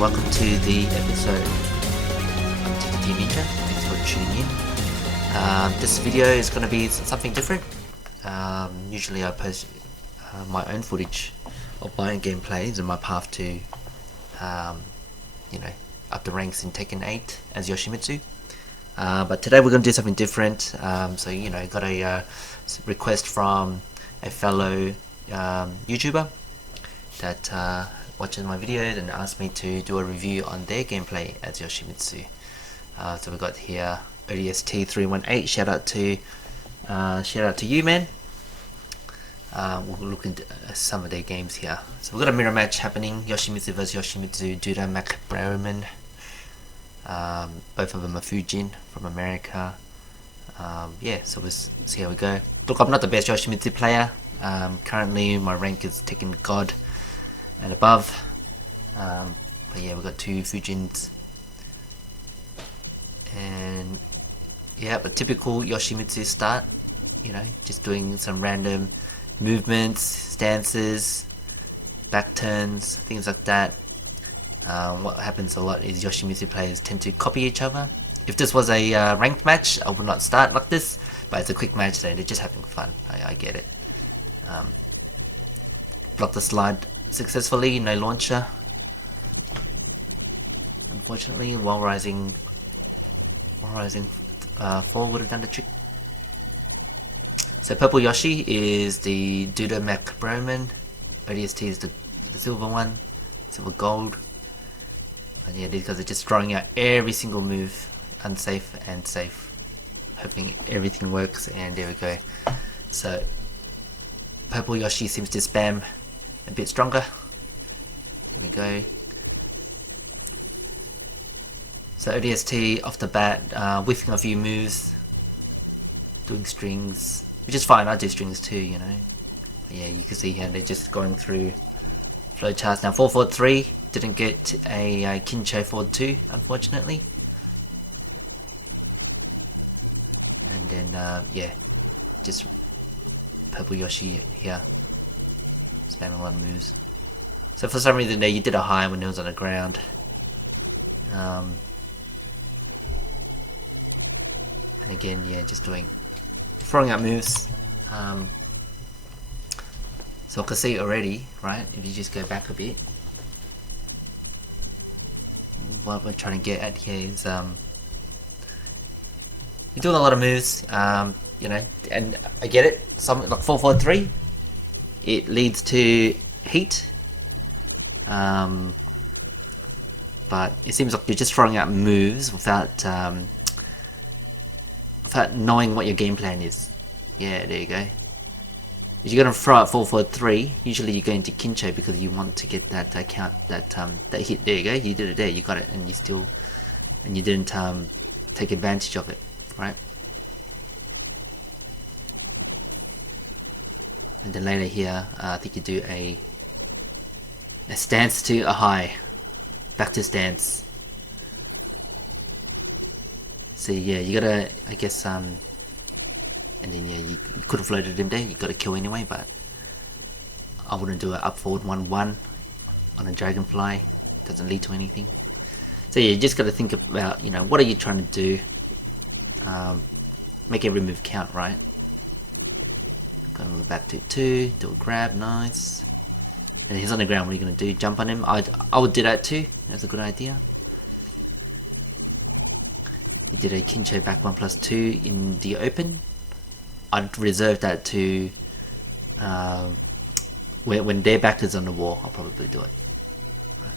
welcome to the episode of TqTninja. Thanks for tuning in. This video is going to be something different. Usually I post my own footage of my own gameplays and my path to, up the ranks in Tekken8 as Yoshimitsu. But today we're going to do something different. So got a request from a fellow YouTuber that watches my videos and asked me to do a review on their gameplay as Yoshimitsu. So we got here ODST 318. Shout out to you, man. We'll look into some of their games here. So we've got a mirror match happening. Yoshimitsu vs Yoshimitsu, Dubermcbroman. Both of them are Fujin from America. So we'll see how we go. Look, I'm not the best Yoshimitsu player. Currently my rank is Tekken God and above. But yeah, we've got two Fujins. And yeah, but typical Yoshimitsu start. Just doing some random movements, stances, back turns, things like that. What happens a lot is Yoshimitsu players tend to copy each other. If this was a ranked match, I would not start like this, but it's a quick match, so they're just having fun. I get it. Blocked the slide successfully, no launcher. Unfortunately, while rising fall would have done the trick. So purple Yoshi is the Dubermcbroman. ODST is the silver one, silver gold. And yeah, these guys are just throwing out every single move, unsafe and safe, hoping everything works. And there we go. So purple Yoshi seems to spam a bit stronger. Here we go. So ODST off the bat, whiffing a few moves, doing strings, which is fine. I do strings too, But yeah, you can see here they're just going through flowcharts. Now 443 didn't get a Kincho forward 2, unfortunately. And then just purple Yoshi here, spamming a lot of moves. So for some reason there you did a high when it was on the ground. And again, yeah, just throwing out moves. So I can see already, right? If you just go back a bit, what we're trying to get at here is you're doing a lot of moves, and I get it. Something like 443, it leads to heat, but it seems like you're just throwing out moves without knowing what your game plan is. Yeah, there you go. If you're gonna throw out 443, usually you go into Kincho because you want to get that count, that hit. There you go. You did it there. You got it, and you didn't take advantage of it, right? And then later here, I think you do a stance to a high, back to stance. So yeah, you gotta, I guess, and then yeah, you could have floated him there. You got to kill anyway, but I wouldn't do it up forward 1-1 on a dragonfly. Doesn't lead to anything. So yeah, you just got to think about, what are you trying to do? Make every move count, right? Gonna move back to 2, do a grab, nice. And he's on the ground. What are you gonna do? Jump on him? I would do that too. That's a good idea. You did a Kincho back 1+2 in the open. I'd reserve that to when their back is on the wall. I'll probably do it. Right.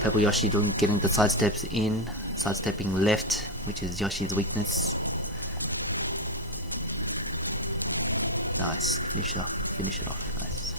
Purple Yoshi getting the sidesteps in, sidestepping left, which is Yoshi's weakness. Nice, finish it off. Nice.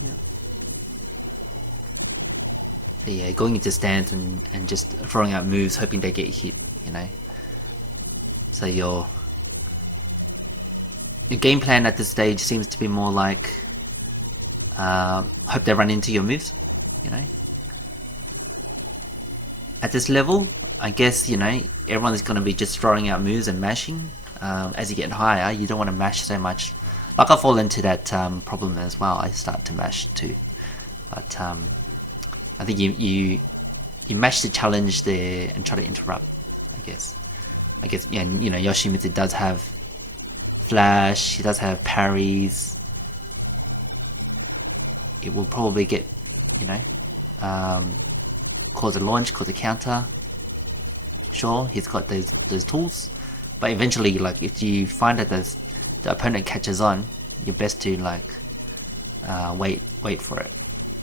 Yeah. So yeah, going into stance and just throwing out moves, hoping they get hit, So your game plan at this stage seems to be more like hope they run into your moves, At this level, I guess, everyone is going to be just throwing out moves and mashing. As you get higher, you don't want to mash so much Like I fall into that problem as well. I start to mash too, but I think you mash the challenge there and try to interrupt. I guess yeah. And, you know, Yoshimitsu does have flash. He does have parries. It will probably get, you know, cause a launch, cause a counter. Sure, he's got those tools, but eventually, like, if you find that the opponent catches on, you're best to like wait for it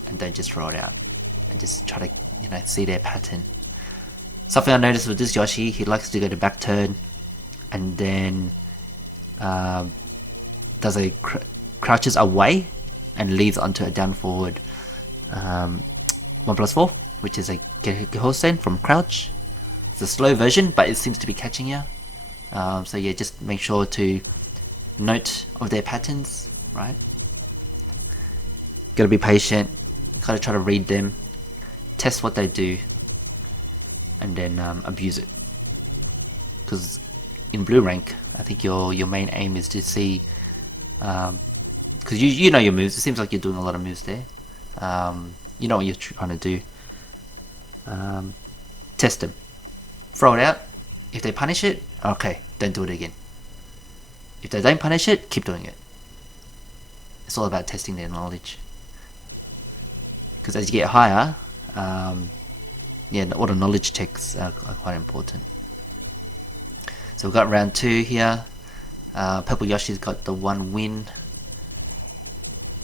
and don't just throw it out and just try to, you know, see their pattern. Something I noticed with this Yoshi, he likes to go to back turn and then does a crouches away and leads onto a down forward 1+4, which is a Gehosen from crouch. It's a slow version, but it seems to be catching you. So yeah, just make sure to note of their patterns, right? Gotta be patient. You gotta try to read them, test what they do, and then abuse it. Because in blue rank, I think your main aim is to see, because you know your moves. It seems like you're doing a lot of moves there. You know what you're trying to do. Test them. Throw it out. If they punish it, okay, don't do it again. If they don't punish it, keep doing it. It's all about testing their knowledge. Because as you get higher, yeah, all the knowledge checks are quite important. So we've got round 2 here. Purple Yoshi's got the 1 win.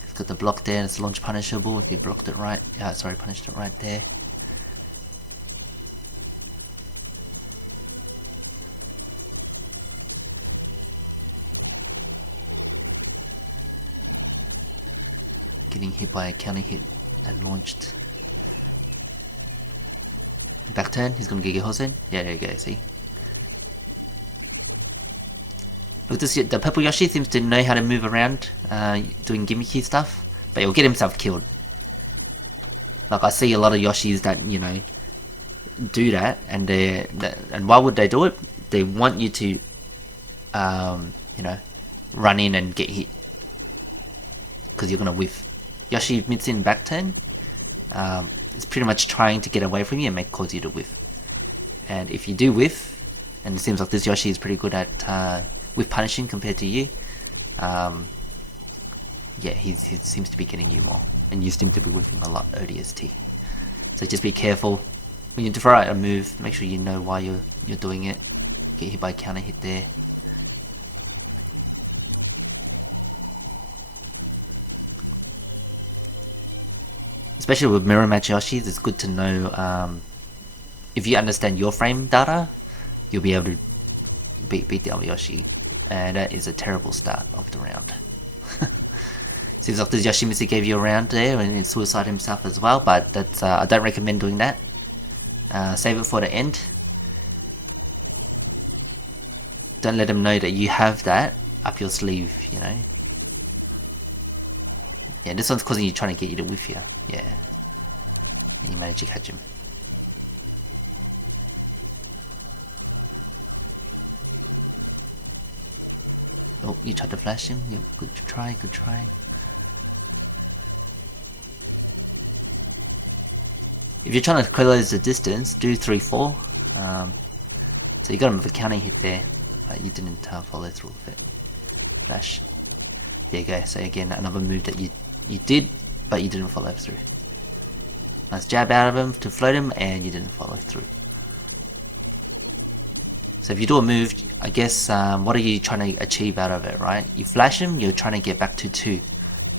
He's got the block there, it's launch punishable if he blocked it right. Sorry, punished it right there. Getting hit by a counter hit and launched. Back turn, he's gonna get Hosen. Yeah, there you go, see. Look, the purple Yoshi seems to know how to move around, doing gimmicky stuff, but he'll get himself killed. Like, I see a lot of Yoshis that, you know, do that, and and why would they do it? They want you to, you know, run in and get hit, because you're gonna whiff. Yoshimitsu in back turn is pretty much trying to get away from you and cause you to whiff. And if you do whiff, and it seems like this Yoshi is pretty good at whiff punishing compared to you, yeah, he seems to be getting you more, and you seem to be whiffing a lot ODST. So just be careful when you throw out a move. Make sure you know why you're doing it. Get hit by a counter hit there. Especially with mirror match Yoshis, it's good to know, if you understand your frame data, you'll be able to beat the other Yoshi. And that is a terrible start of the round. Seems like this Yoshimitsu gave you a round there and he suicide himself as well, but that's I don't recommend doing that. Save it for the end. Don't let him know that you have that up your sleeve, you know. Yeah, this one's causing you, trying to get you to whiff you. Yeah. And you manage to catch him. Oh, you tried to flash him? Yep, good try, good try. If you're trying to close the distance, do 3-4. So you got him with a counter hit there, but you didn't follow through with it. Flash. There you go. So again, another move that you did, but you didn't follow through. Nice jab out of him to float him, and you didn't follow through. So if you do a move, I guess, what are you trying to achieve out of it, right? You flash him, you're trying to get back to 2.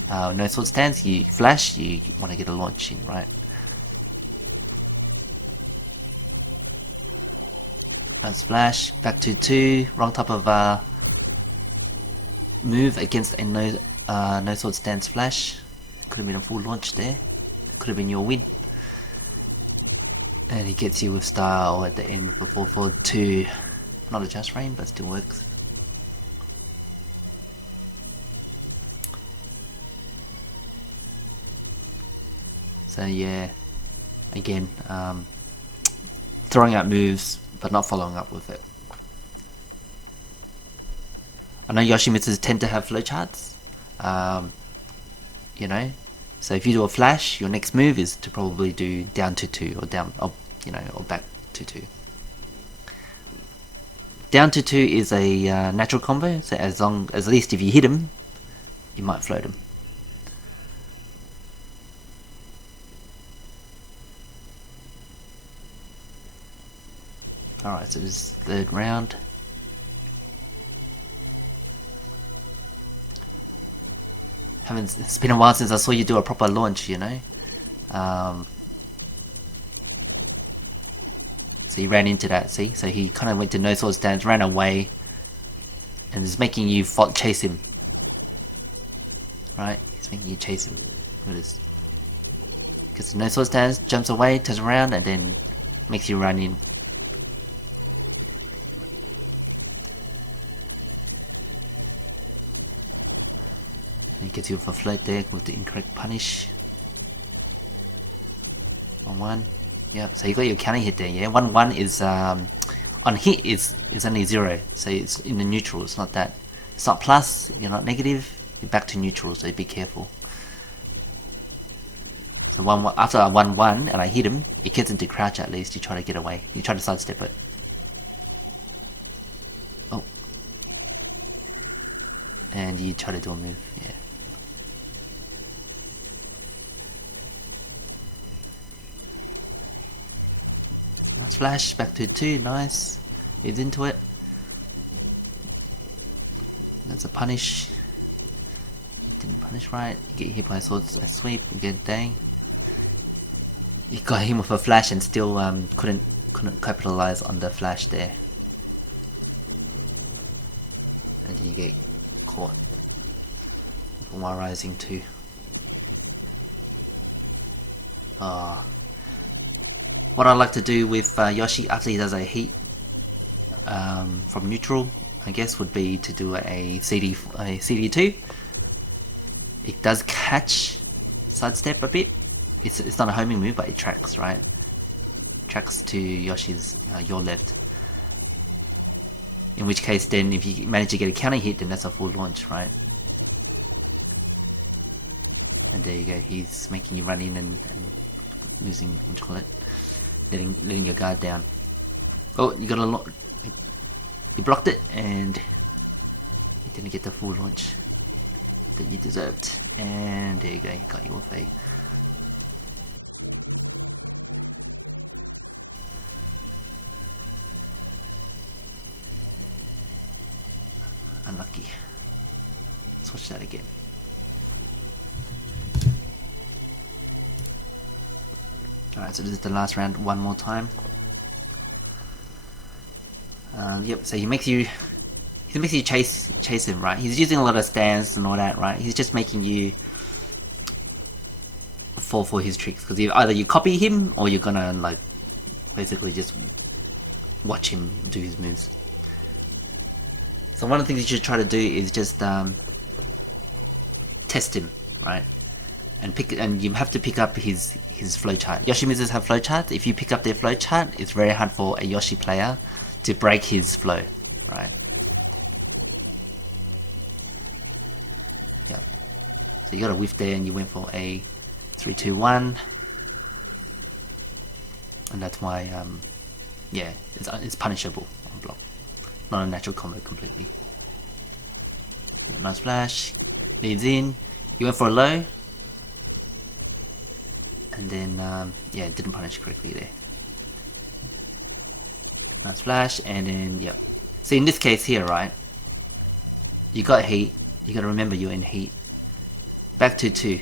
No sword stance, you flash, you want to get a launch in, right? Let's flash, back to 2, wrong type of move against a no sword stance flash. Could have been a full launch there. Could have been your win. And he gets you with style at the end with a 4-4-2. Not a just frame, but still works. So yeah, again, throwing out moves, but not following up with it. I know Yoshimitsus tend to have flowcharts, You know, so if you do a flash, your next move is to probably do down to 2 or down, or or back to 2. Down to 2 is a natural combo, so as least if you hit him, you might float him. Alright, so this is third round. It's been a while since I saw you do a proper launch, you know. So he ran into that, see? So he kind of went to no sword stance, ran away, and is making you chase him. Right? He's making you chase him. Look at this. Because no sword stance, jumps away, turns around, and then makes you run in. And he gets you with a float there with the incorrect punish. 1-1. Yeah, so you got your counter hit there, yeah? 1-1 is, on hit is only 0, so it's in the neutral, it's not that. It's not plus, you're not negative, you're back to neutral, so be careful. So after I 1-1 and I hit him, it gets into crouch at least, you try to get away. You try to sidestep it. Oh. And you try to do a move, yeah. Nice flash, back to 2, nice. He's into it. That's a punish. You didn't punish right. You get hit by a sword sweep, you get dang. You got him with a flash and still couldn't capitalize on the flash there. And then you get caught. While rising 2. Ah. What I like to do with Yoshi after he does a heat from neutral, I guess, would be to do a CD2. It does catch sidestep a bit. It's not a homing move, but it tracks, right? Tracks to Yoshi's your left. In which case, then if you manage to get a counter hit, then that's a full launch, right? And there you go. He's making you run in and losing, what do you call it? Letting your guard down. Oh, you got a you blocked it, and you didn't get the full launch that you deserved. And there you go, got you with a unlucky. Let's watch that again. Alright, so this is the last round one more time. Yep, so he makes you chase him, right? He's using a lot of stance and all that, right? He's just making you fall for his tricks, because either you copy him or you're gonna like basically just watch him do his moves. So one of the things you should try to do is just test him, right? And you have to pick up his flowchart. Yoshimitsu's have flowcharts. If you pick up their flowchart, it's very hard for a Yoshi player to break his flow, right? Yep. So you got a whiff there, and you went for a 3-2-1, and that's why, yeah, it's punishable on block, not a natural combo completely. Nice flash, leads in. You went for a low. And then, yeah, it didn't punish correctly there. Nice flash, and then, yep. So in this case here, right, you got heat. You got to remember you're in heat. Back to 2.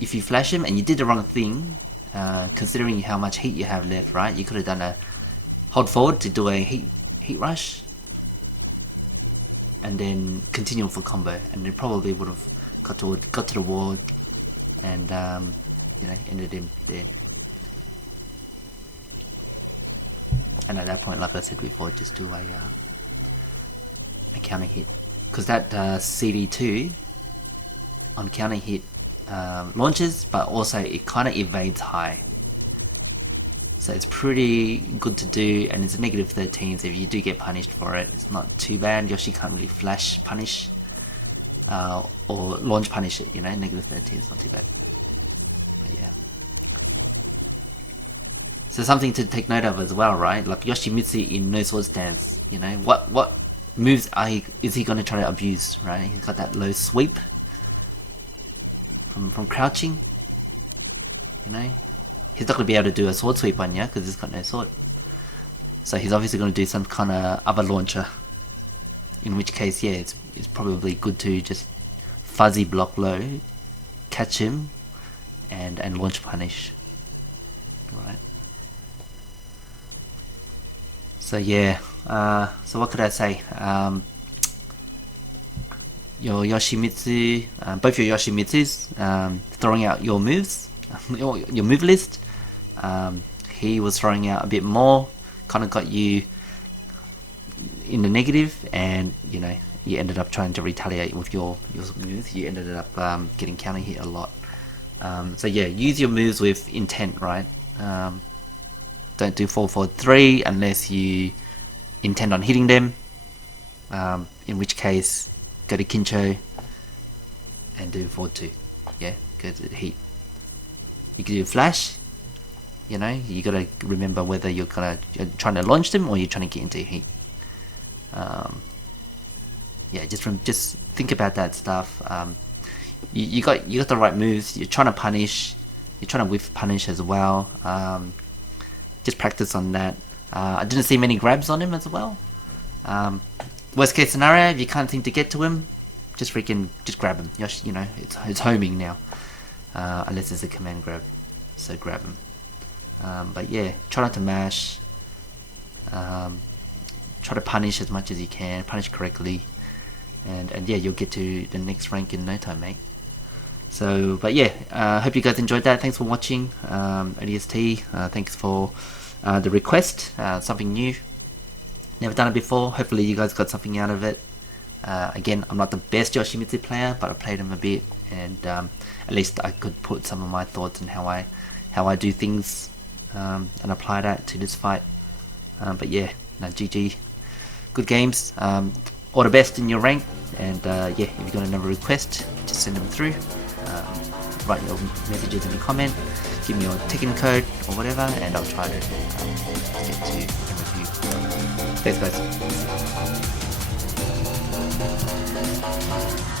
If you flash him and you did the wrong thing, considering how much heat you have left, right, you could have done a hold forward to do a heat rush, and then continue for combo, and it probably would have got to the wall. And you know, ended him dead. And at that point, like I said before, just do a counter hit, because that CD2 on counter hit launches, but also it kind of evades high. So it's pretty good to do, and it's a -13, so if you do get punished for it, it's not too bad. Yoshi can't really flash punish. or launch punish it, you know, negative 13 is not too bad. But yeah. So something to take note of as well, right? Like Yoshimitsu in no sword stance, you know, what moves is he going to try to abuse, right? He's got that low sweep from crouching, you know. He's not going to be able to do a sword sweep on you because he's got no sword. So he's obviously going to do some kind of other launcher. In which case, yeah, it's probably good to just fuzzy block low, catch him, and launch punish. Right. So yeah, so what could I say? Your Yoshimitsu, both your Yoshimitsus, throwing out your moves, your move list. He was throwing out a bit more, kind of got you in the negative, and you know, you ended up trying to retaliate with your moves. You ended up getting counter hit a lot. So yeah, use your moves with intent, right? Don't do 4-4-3 unless you intend on hitting them. In which case, go to Kincho and do 4-2. Yeah, go to heat. You can do flash. You know, you gotta remember whether you're trying to launch them or you're trying to get into heat. Yeah, just think about that stuff. You got the right moves. You're trying to punish. You're trying to whiff punish as well. Just practice on that. I didn't see many grabs on him as well. Worst case scenario, if you can't seem to get to him, just grab him. You know, it's homing now, unless it's a command grab. So grab him. But yeah, try not to mash. Try to punish as much as you can. Punish correctly, and yeah, you'll get to the next rank in no time, mate. So, but yeah, hope you guys enjoyed that. Thanks for watching, ODST. Thanks for the request. Something new. Never done it before. Hopefully you guys got something out of it. Again, I'm not the best Yoshimitsu player, but I played him a bit, and at least I could put some of my thoughts on how I do things and apply that to this fight. But yeah, no, GG. Good games. All the best in your rank, and yeah, if you got another request, just send them through. Write your messages in the comment, give me your Tekken code or whatever, and I'll try to get to a review. Thanks guys.